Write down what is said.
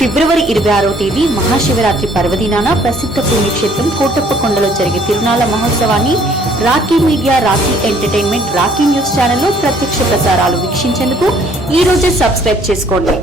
ఫిబ్రవరి 26వ తేదీ మహాశివరాత్రి పర్వదినాన ప్రసిద్ధ పుణ్యక్షేత్రం కోటప్పకొండలో జరిగే తిరునాళ్ల మహోత్సవాన్ని Rocky media, Rocky entertainment, Rocky news ఛానల్లో ప్రత్యక్ష ప్రసారాలు వీక్షించేందుకు ఈ రోజే సబ్స్క్రైబ్ చేసుకోండి.